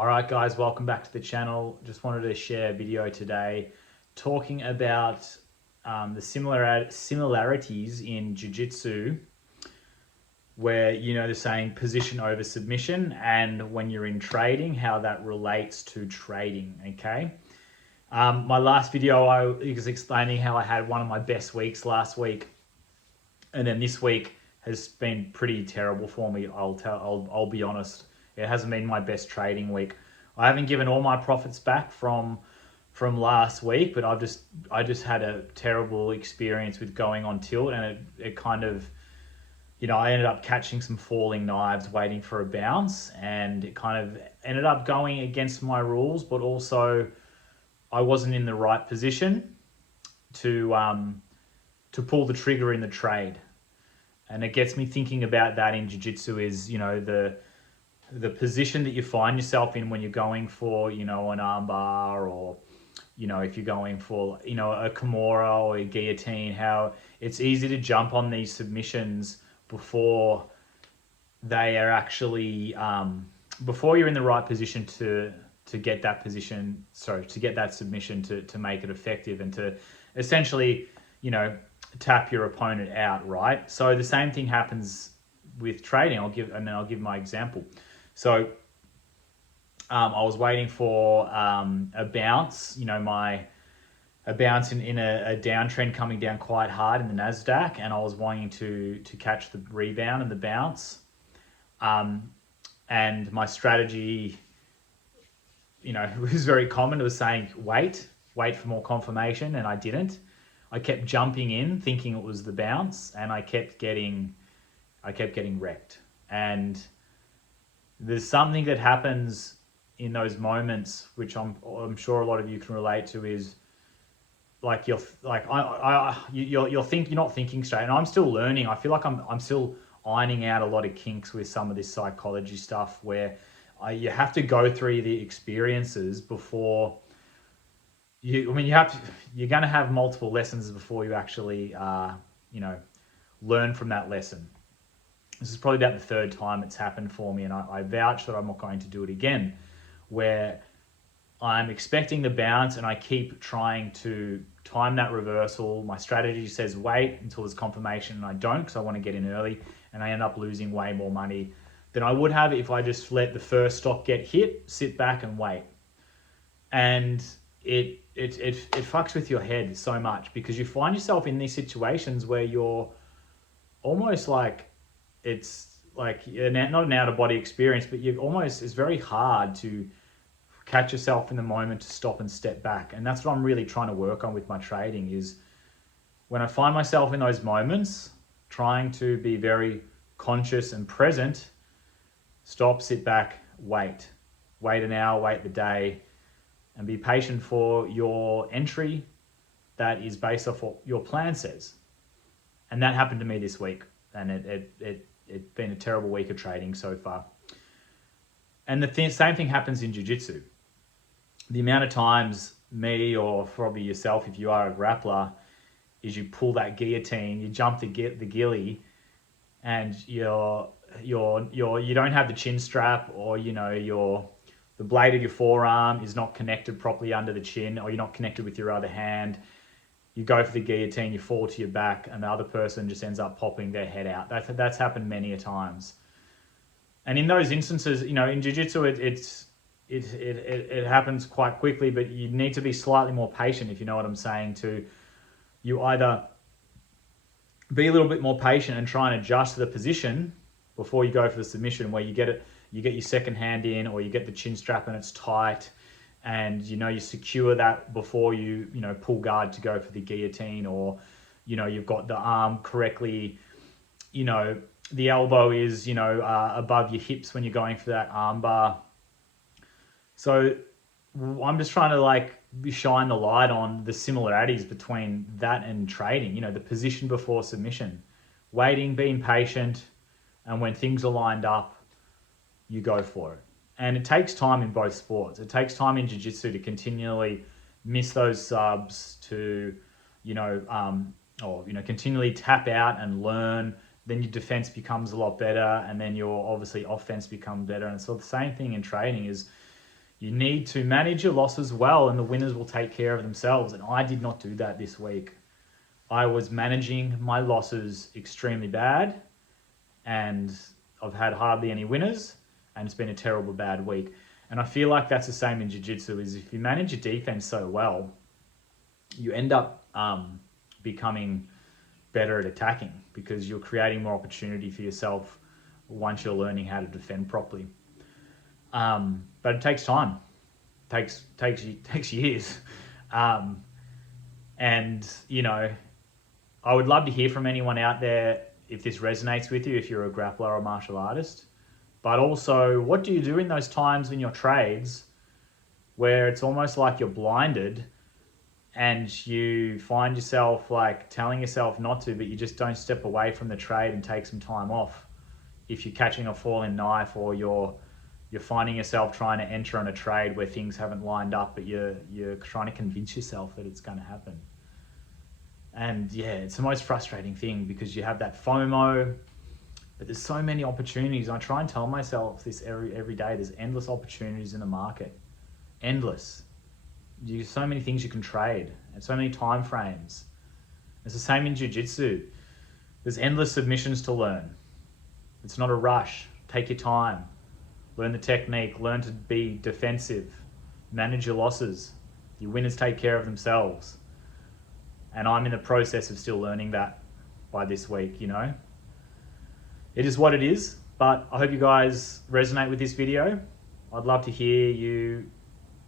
All right, guys, welcome back to the channel. Just wanted to share a video today talking about the similarities in jiu-jitsu where, the saying position over submission, and when you're in trading, how that relates to trading, okay? My last video, I was explaining how I had one of my best weeks last week, and then this week has been pretty terrible for me. I'll be honest. It hasn't been my best trading week. I haven't given all my profits back from last week, but I just had a terrible experience with going on tilt, and it kind of, I ended up catching some falling knives waiting for a bounce, and it kind of ended up going against my rules, but also I wasn't in the right position to pull the trigger in the trade. And it gets me thinking about that in jiu-jitsu is, the position that you find yourself in when you're going for, an armbar, or, if you're going for, a Kimura or a guillotine, how it's easy to jump on these submissions before they are actually, before you're in the right position to get that position, to get that submission to make it effective and to essentially, tap your opponent out, right? So the same thing happens with trading. I'll give my example. So I was waiting for a bounce, a bounce in a downtrend coming down quite hard in the NASDAQ, and I was wanting to catch the rebound and the bounce. And my strategy, was very common. It was saying, wait for more confirmation, and I didn't. I kept jumping in thinking it was the bounce, and I kept getting wrecked. And there's something that happens in those moments, which I'm sure a lot of you can relate to, is like you're not thinking straight. And I'm still learning. I feel like I'm still ironing out a lot of kinks with some of this psychology stuff, where you have to go through the experiences before you're going to have multiple lessons before you actually learn from that lesson. This is probably about the third time it's happened for me, and I vouch that I'm not going to do it again, where I'm expecting the bounce and I keep trying to time that reversal. My strategy says wait until there's confirmation, and I don't, because I want to get in early, and I end up losing way more money than I would have if I just let the first stock get hit, sit back and wait. And it fucks with your head so much, because you find yourself in these situations where you're almost like, it's like not an out-of-body experience, but it's very hard to catch yourself in the moment to stop and step back. And that's what I'm really trying to work on with my trading, is when I find myself in those moments, trying to be very conscious and present, stop, sit back, wait an hour, wait the day, and be patient for your entry that is based off what your plan says. And that happened to me this week, and it's been a terrible week of trading so far. And the same thing happens in jiu-jitsu. The amount of times me, or probably yourself if you are a grappler, is you pull that guillotine, you jump the gilly, and you don't have the chin strap, or the blade of your forearm is not connected properly under the chin, or you're not connected with your other hand. You go for the guillotine, you fall to your back, and the other person just ends up popping their head out. That's happened many a times. And in those instances, in jiu-jitsu, it happens quite quickly, but you need to be slightly more patient, if you know what I'm saying. You either be a little bit more patient and try and adjust the position before you go for the submission, where you get your second hand in, or you get the chin strap and it's tight, and you secure that before you pull guard to go for the guillotine, or you've got the arm correctly, the elbow is above your hips when you're going for that arm bar. So I'm just trying to shine the light on the similarities between that and trading. The position before submission, waiting, being patient, and when things are lined up, you go for it. And it takes time in both sports. It takes time in jiu-jitsu to continually miss those subs, to continually tap out and learn. Then your defense becomes a lot better, and then your obviously offense becomes better. And so the same thing in trading is, You need to manage your losses well, and the winners will take care of themselves. And I did not do that this week. I was managing my losses extremely bad, and I've had hardly any winners, and it's been a terrible bad week. And I feel like that's the same in jiu-jitsu, is if you manage your defense so well, you end up becoming better at attacking, because you're creating more opportunity for yourself once you're learning how to defend properly. But it takes time. Takes years. And, you know, I would love to hear from anyone out there if this resonates with you, if you're a grappler or a martial artist. But also, what do you do in those times in your trades where it's almost like you're blinded and you find yourself like telling yourself not to, but you just don't step away from the trade and take some time off? If you're catching a falling knife, or you're finding yourself trying to enter on a trade where things haven't lined up, but you're trying to convince yourself that it's going to happen. And yeah, it's the most frustrating thing, because you have that FOMO, but there's so many opportunities. I try and tell myself this every day. There's endless opportunities in the market. Endless. There's so many things you can trade, and so many time frames. It's the same in jiu-jitsu. There's endless submissions to learn. It's not a rush. Take your time. Learn the technique. Learn to be defensive. Manage your losses. Your winners take care of themselves. And I'm in the process of still learning that by this week, you know. It is what it is, but I hope you guys resonate with this video. I'd love to hear you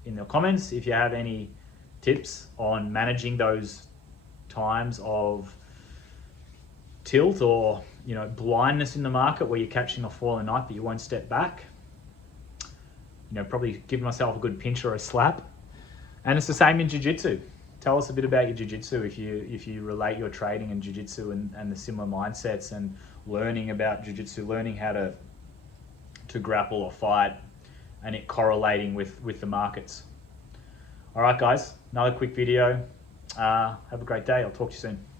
in the comments if you have any tips on managing those times of tilt, or, you know, blindness in the market where you're catching a falling knife but you won't step back. You know, probably give myself a good pinch or a slap. And it's the same in jiu-jitsu. Tell us a bit about your jiu-jitsu if you relate your trading and jiu-jitsu and the similar mindsets, and learning about jiu-jitsu, learning how to grapple or fight, and it correlating with the markets. All right, guys, another quick video. Have a great day. I'll talk to you soon.